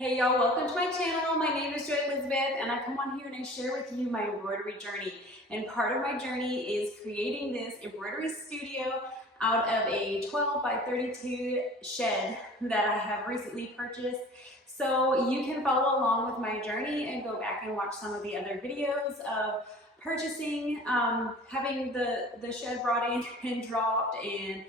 Hey y'all, welcome to my channel. My name is Joy Elizabeth and I come on here and I share with you my embroidery journey. And part of my journey is creating this embroidery studio out of a 12 by 32 shed that I have recently purchased. So you can follow along with my journey and go back and watch some of the other videos of purchasing, having the shed brought in and dropped, and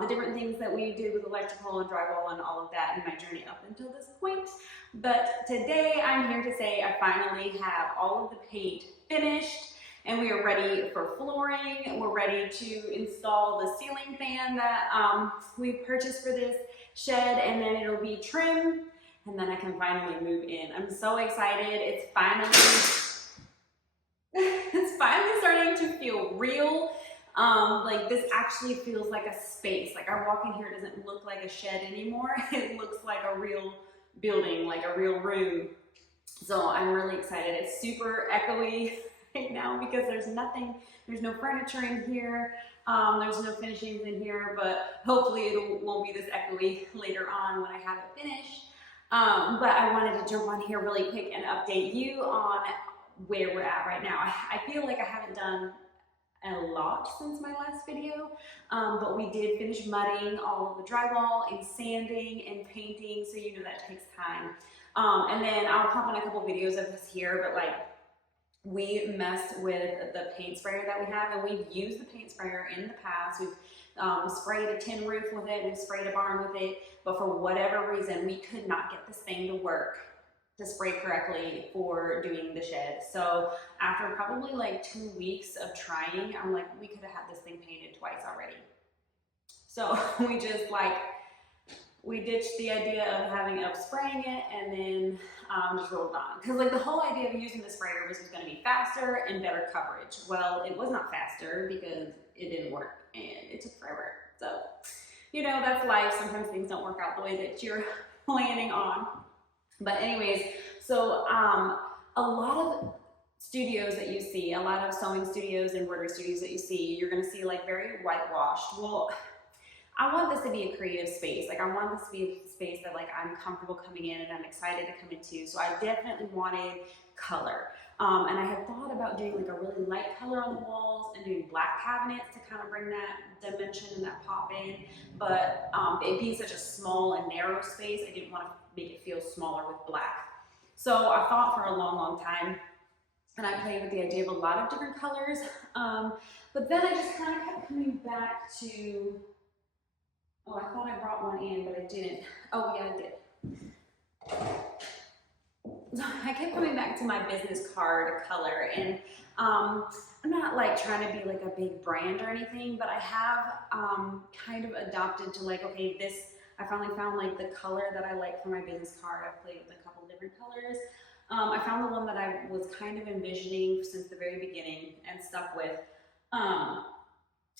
the different things that we did with electrical and drywall and all of that in my journey up until this point. But today I'm here to say I finally have all of the paint finished and we are ready for flooring. We're ready to install the ceiling fan that we purchased for this shed, and then it'll be trim and then I can finally move in. I'm so excited. It's finally starting to feel real. Like this actually feels like a space. Like I walk in here, it doesn't look like a shed anymore. It looks like a real building, like a real room. So I'm really excited. It's super echoey right now because there's no furniture in here. There's no finishings in here, but hopefully it won't be this echoey later on when I have it finished. But I wanted to jump on here really quick and update you on where we're at right now. I feel like I haven't done a lot since my last video, but we did finish mudding all of the drywall and sanding and painting, so you know that takes time. And then I'll pop in a couple videos of this here, but like we messed with the paint sprayer that we have, and we've used the paint sprayer in the past. We've sprayed a tin roof with it, we've sprayed a barn with it, but for whatever reason we could not get this thing to work to spray correctly for doing the shed. So after probably like 2 weeks of trying, I'm like, we could have had this thing painted twice already. So we ditched the idea of having up spraying it and then just rolled on. Because like the whole idea of using the sprayer was going to be faster and better coverage. Well, it was not faster because it didn't work and it took forever. So, you know, that's life. Sometimes things don't work out the way that you're planning on. But anyways, so a lot of studios that you see, a lot of sewing studios and embroidery studios that you see, you're going to see like very whitewashed. Well, I want this to be a creative space. Like I want this to be a space that like I'm comfortable coming in and I'm excited to come into. So I definitely wanted color. And I had thought about doing like a really light color on the walls and doing black cabinets to kind of bring that dimension and that pop in. But it being such a small and narrow space, I didn't want to make it feel smaller with black. So I thought for a long, long time, and I played with the idea of a lot of different colors. But then I just kind of kept coming back to, oh, I thought I brought one in, but I didn't. Oh yeah, I did. I kept coming back to my business card color, and I'm not like trying to be like a big brand or anything, but I have kind of adopted to like, okay, this, I finally found like the color that I like for my business card. I've played with a couple different colors. I found the one that I was kind of envisioning since the very beginning and stuck with. And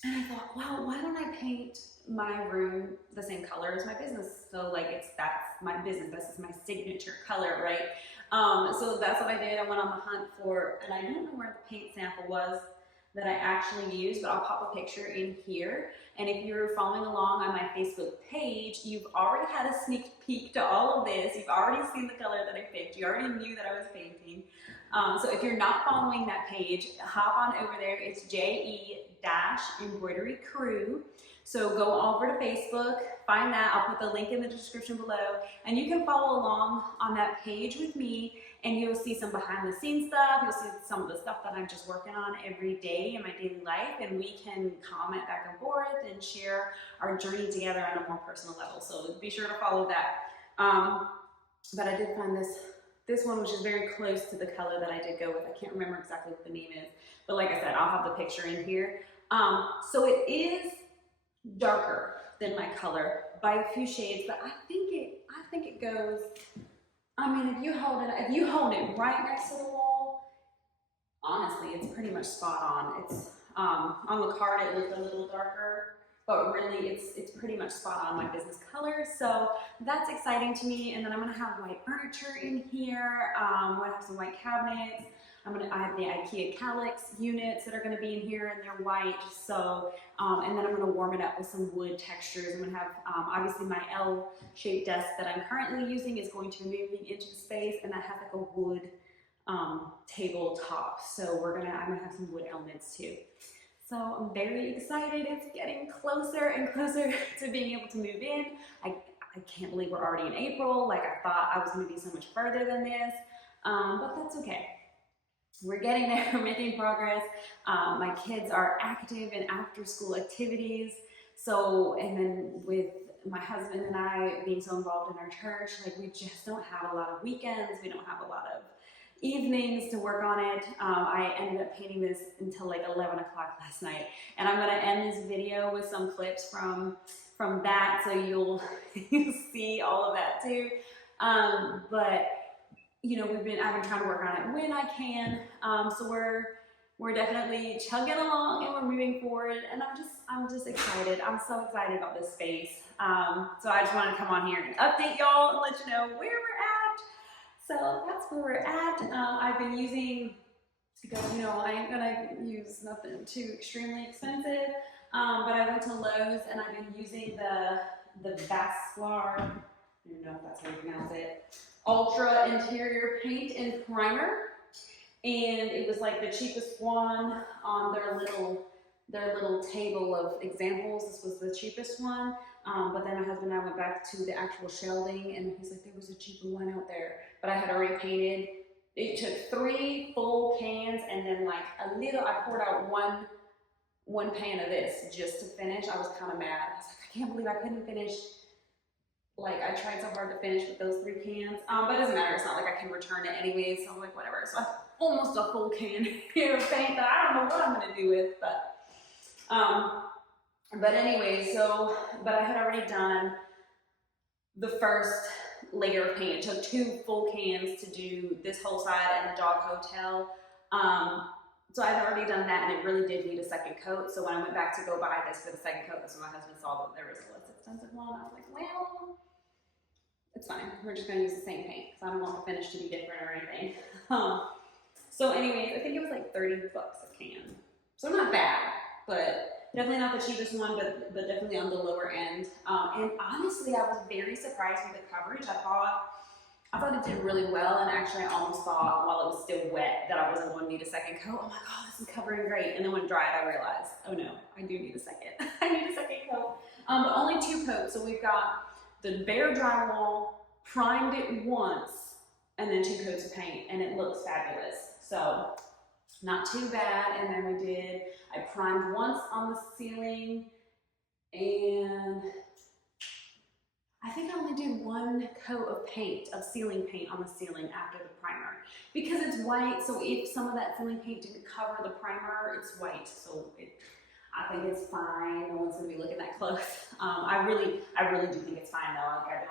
I thought, wow, why don't I paint my room the same color as my business? So like that's my business, this is my signature color, right? So that's what I did. I went on the hunt for, and I don't know where the paint sample was that I actually used, but I'll pop a picture in here. And if you're following along on my Facebook page, you've already had a sneak peek to all of this. You've already seen the color that I picked. You already knew that I was painting. So if you're not following that page, hop on over there. It's JE-Embroidery Crew. So go over to Facebook, find that. I'll put the link in the description below, and you can follow along on that page with me, and you'll see some behind the scenes stuff. You'll see some of the stuff that I'm just working on every day in my daily life, and we can comment back and forth and share our journey together on a more personal level. So be sure to follow that. But I did find this one, which is very close to the color that I did go with. I can't remember exactly what the name is, but like I said, I'll have the picture in here. So it is darker than my color by a few shades, but I think it goes, I mean, if you hold it right next to the wall, honestly, it's pretty much spot on. It's on the card it looked a little darker, but really it's pretty much spot on my business color. So that's exciting to me. And then I'm gonna have white furniture in here. I'm gonna have some white cabinets. I have the IKEA Calyx units that are gonna be in here, and they're white. So, and then I'm gonna warm it up with some wood textures. I'm gonna have, obviously my L-shaped desk that I'm currently using is going to be moving into the space, and that has like a wood tabletop. So I'm gonna have some wood elements too. So I'm very excited. It's getting closer and closer to being able to move in. I can't believe we're already in April. Like, I thought I was gonna be so much further than this, but that's okay. We're getting there, we're making progress. My kids are active in after school activities. So, and then with my husband and I being so involved in our church, like, we just don't have a lot of weekends. We don't have a lot of evenings to work on it. I ended up painting this until like 11 o'clock last night. And I'm gonna end this video with some clips from that, so you'll see all of that too. But you know, I've been trying to work on it when I can. So we're definitely chugging along and we're moving forward, and I'm just excited. I'm so excited about this space. So I just wanted to come on here and update y'all and let you know where we're at. So that's where we're at. I've been using, because you know, I ain't gonna use nothing too extremely expensive, but I went to Lowe's and I've been using the Vaslar, I don't know if that's how you pronounce it, Ultra Interior Paint and Primer, and it was like the cheapest one on their little table of examples. This was the cheapest one, but then my husband and I went back to the actual shelving, and he's like, there was a cheaper one out there, but I had already painted. It took 3 full cans, and then like I poured out one pan of this just to finish. I was kind of mad. I was like, I can't believe I couldn't finish. Like, I tried so hard to finish with those 3 cans, but it doesn't matter. It's not like I can return it anyways, so I'm like, whatever. So I have almost a full can here of paint that I don't know what I'm gonna do with, but anyway, but I had already done the first layer of paint. It took 2 full cans to do this whole side and the dog hotel. So I'd already done that, and it really did need a second coat. So when I went back to go buy this for the second coat, that's when my husband saw that there was a less expensive one. I was like, well, it's fine. We're just gonna use the same paint because I don't want the finish to be different or anything. So anyways, I think it was like 30 bucks a can. So not bad, but definitely not the cheapest one, but definitely on the lower end. And honestly, I was very surprised with the coverage. I thought it did really well, and actually I almost thought while it was still wet that I wasn't going to need a second coat. I'm like, oh, this is covering great. And then when it dried, I realized, oh no, I do need a second. I need a second coat. But only 2 coats. So we've got the bare drywall, primed it once, and then 2 coats of paint, and it looks fabulous. So not too bad. And then I primed once on the ceiling, and I think I only did 1 coat of paint, of ceiling paint on the ceiling after the primer, because it's white. So if some of that ceiling paint didn't cover the primer, it's white. So I think it's fine. No one's gonna be looking that close. I really do think it's fine though. Like,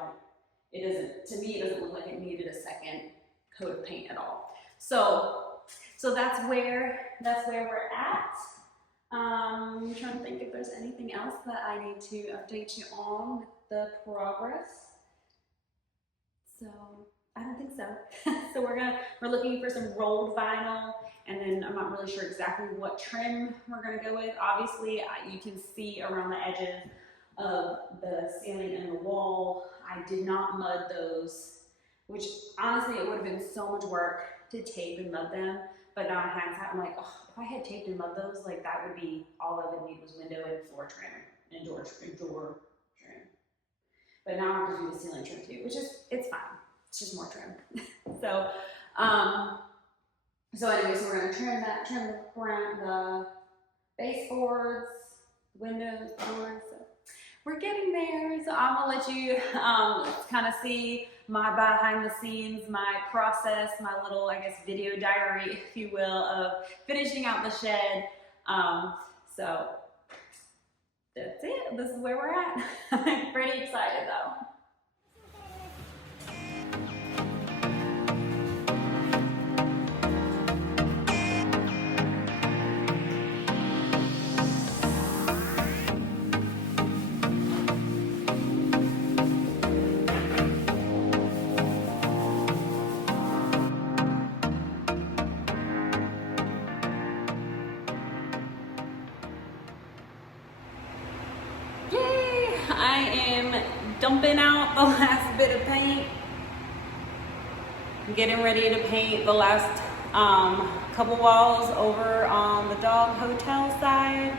to me, it doesn't look like it needed a second coat of paint at all. So that's where we're at. I'm trying to think if there's anything else that I need to update you on with the progress. So I don't think so. So we're looking for some rolled vinyl, and then I'm not really sure exactly what trim we're gonna go with. Obviously, you can see around the edges of the ceiling and the wall, I did not mud those, which honestly, it would have been so much work to tape and mud them. But now in hindsight, I'm like, oh, if I had taped and mud those, like, that would be, all I would need was window and floor trim and door trim. But now I have to do the ceiling trim too, which is, it's fine. It's just more trim. So anyway, so we're gonna trim the baseboards, windows, doors. So we're getting there. So I'm gonna let you kind of see my behind the scenes, my process, my little, I guess, video diary, if you will, of finishing out the shed. So that's it. This is where we're at. I'm pretty excited though. pumping out the last bit of paint. I'm getting ready to paint the last couple walls over on the dog hotel side,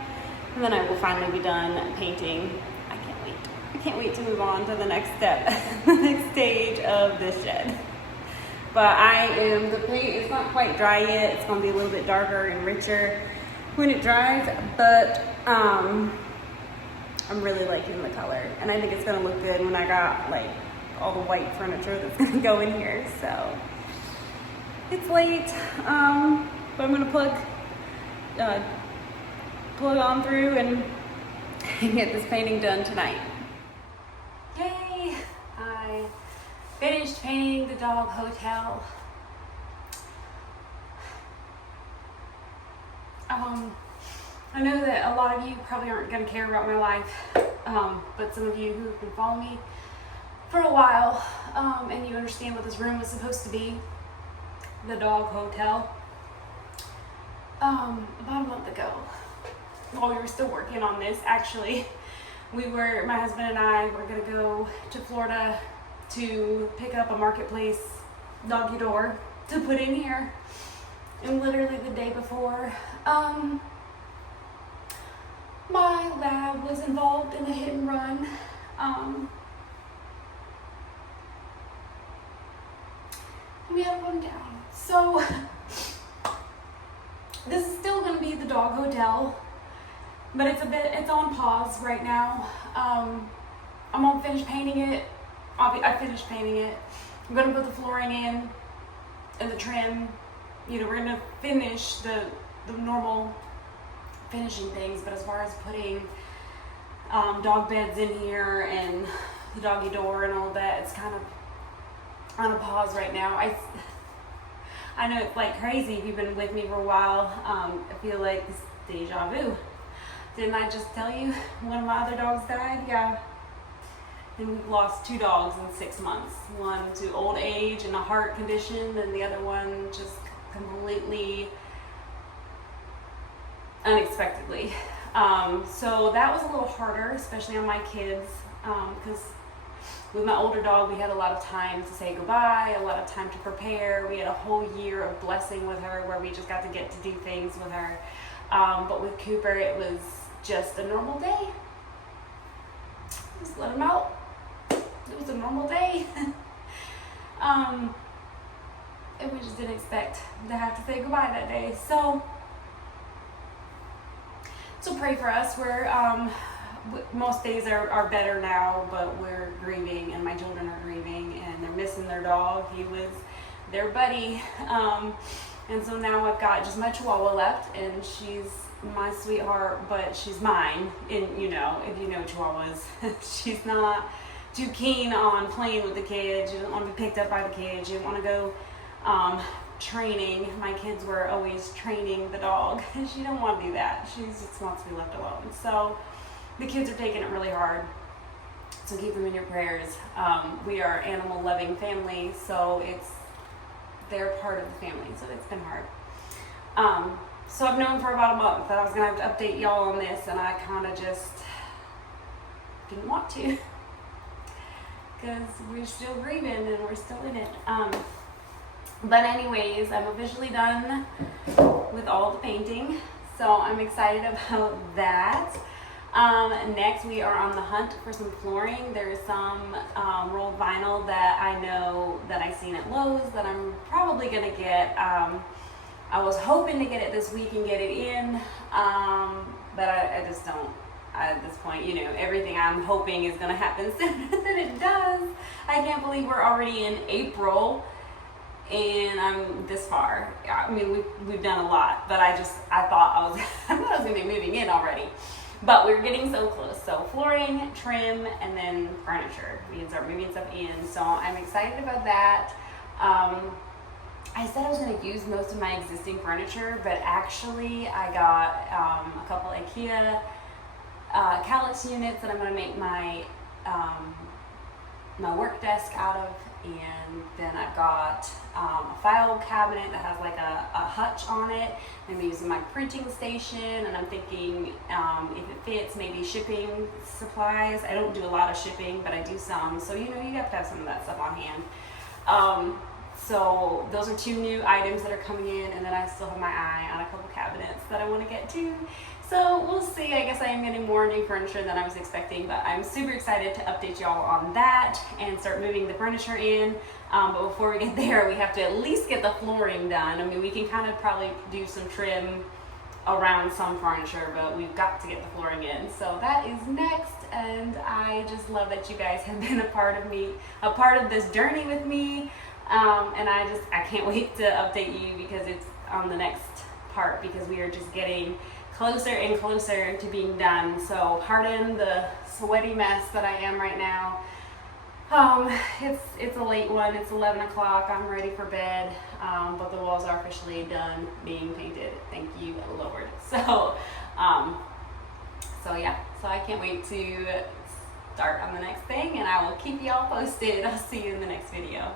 and then I will finally be done painting. I can't wait. I can't wait to move on to the next step, the next stage of this shed. But the paint is not quite dry yet. It's gonna be a little bit darker and richer when it dries, but I'm really liking the color, and I think it's gonna look good when I got like all the white furniture that's gonna go in here. So it's late, but I'm gonna plug on through and get this painting done tonight. Yay! I finished painting the dog hotel. I know that a lot of you probably aren't going to care about my life, but some of you who have been following me for a while, and you understand what this room was supposed to be, the dog hotel, about a month ago, while we were still working on this, actually, my husband and I were going to go to Florida to pick up a marketplace doggy door to put in here. And literally the day before, my lab was involved in a hit and run. We had one down. So this is still going to be the dog hotel, but it's on pause right now. I'm gonna finish painting it. I finished painting it. I'm gonna put the flooring in and the trim. You know, we're gonna finish the normal finishing things, but as far as putting dog beds in here and the doggy door and all that, it's kind of on a pause right now. I know it's like crazy if you've been with me for a while. I feel like it's deja vu. Didn't I just tell you one of my other dogs died? Yeah. And we've lost 2 dogs in 6 months. One to old age and a heart condition, and the other one just completely unexpectedly. So that was a little harder, especially on my kids, because with my older dog, we had a lot of time to say goodbye, a lot of time to prepare. We had a whole year of blessing with her where we just got to get to do things with her. But with Cooper, it was just a normal day. Just let him out. It was a normal day. And we just didn't expect to have to say goodbye that day. So pray for us. We're most days are better now, but we're grieving, and my children are grieving, and they're missing their dog. He was their buddy, and so now I've got just my Chihuahua left, and she's my sweetheart, but she's mine. And you know, if you know Chihuahuas, she's not too keen on playing with the kids. She doesn't want to be picked up by the kids. She doesn't want to go training. My kids were always training the dog, and she don't want to do that. She just wants to be left alone. So the kids are taking it really hard, so keep them in your prayers. We are animal loving family, so they're part of the family, so it's been hard. So I've known for about a month that I was gonna have to update y'all on this, and I kind of just didn't want to, because we're still grieving and we're still in it. But anyways, I'm officially done with all the painting, so I'm excited about that. Next, we are on the hunt for some flooring. There's some rolled vinyl that I know that I've seen at Lowe's that I'm probably gonna get. I was hoping to get it this week and get it in, but I just don't. At this point, you know, everything I'm hoping is gonna happen sooner than it does. I can't believe we're already in April and I'm this far. I mean, we've done a lot, but I thought I was gonna be moving in already. But we're getting so close. So flooring, trim, and then furniture. We can start moving stuff in. So I'm excited about that. I said I was going to use most of my existing furniture, but actually I got a couple IKEA Kallax units that I'm going to make my my work desk out of, and then I've got a file cabinet that has like a hutch on it. I'm using my printing station, and I'm thinking if it fits, maybe shipping supplies. I don't do a lot of shipping, but I do some, so you know, you have to have some of that stuff on hand. So those are 2 new items that are coming in, and then I still have my eye on a couple cabinets that I want to get to. So we'll see. I guess I am getting more new furniture than I was expecting, but I'm super excited to update y'all on that and start moving the furniture in. But before we get there, we have to at least get the flooring done. I mean, we can kind of probably do some trim around some furniture, but we've got to get the flooring in. So that is next, and I just love that you guys have been a part of this journey with me. And I can't wait to update you, because it's on the next part, because we are just getting closer and closer to being done. So pardon the sweaty mess that I am right now. It's a late one. It's 11 o'clock. I'm ready for bed, but the walls are officially done being painted. Thank you, Lord. So yeah. So I can't wait to start on the next thing, and I will keep y'all posted. I'll see you in the next video.